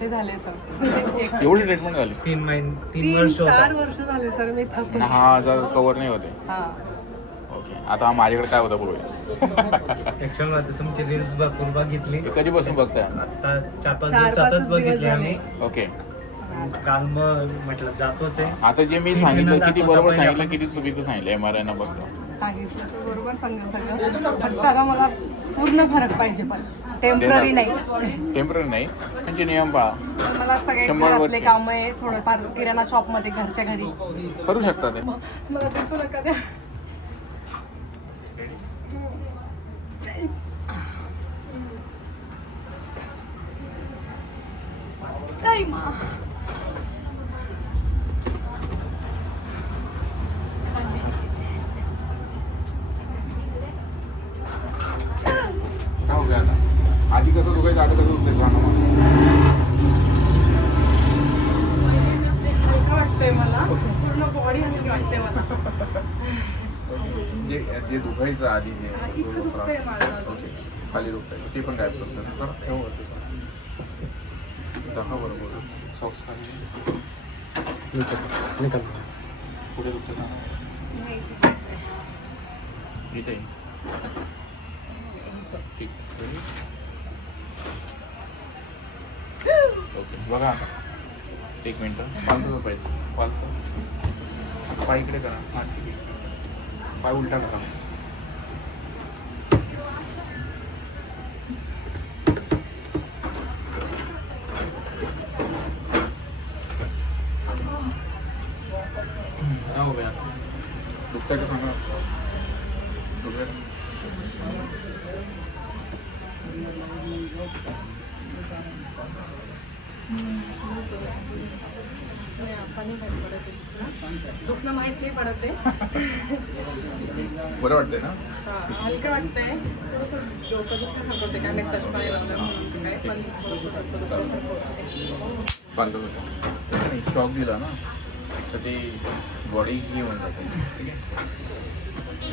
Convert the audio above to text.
ते झाले सर. एवढी ट्रीटमेंट झाली? 3 वर्ष 4 वर्ष झाले सर मी थकून. 10,000 कवर नाही होते. हा. ओके, आता माझ्याकडे काय होतं बघूया. ऍक्च्युअल मध्ये तुमची रील्स भरपूर बघितली. कधीपासून बघताय? आता 4-5 4-5 दिवसातच बघितली दिवस आम्ही. ओके, काल मग म्हटलं जातोच आहे. आता जे मी सांगितलं किती बरोबर सांगितलं किती चुकीचं सांगितलं MRI न बघता? सांगितलं तर बरोबर सांगितलं सगळं. पण त्याला मला पूर्ण फरक पाहिजे, पण टेम्पररी नाही. टेम्पररी नाही, त्यांचे नियम पाळा. पण मला सगळे 100 घरातले वरती. काम आहे, थोडंफार किराणा शॉपमध्ये घरच्या घरी करू शकता ते. मला दिसू नका द्या. काय मा काय हो गया आता? आधी कसं दुखायचं, आता कसं दुखायचं सांगा मला. हलका वाटतंय मला, पूर्ण बॉडी हलकी वाटते मला. जे दुखायचं आधी जे इथं दुखतंय माझं. ओके, खाली दुखतंय ते पण काय प्रॉब्लेम तर ठेवू दहा बरोबर सॉक्स खाली कुठे दुखतं सांगा. इथे ठीक. ओके, बघा आता 1 मिनटं. पालतं पाहिजे, पालतं पाय इकडे करा. हां ठीक आहे, पाय उलटा करा. काय हो गया? दुखतंय का सांगा. दुखतंय का? दुखणं माहित नाही पडत आहे. बरं वाटतंय ना? हलकं वाटतंय, थोडंसं डोकं दुखतं होते, काय मी चष्मा नाही लावला म्हणून काय, पण पालतं होतं नाही, शॉक दिला ना तर ते बॉडी घेऊन जाते. ठीक आहे.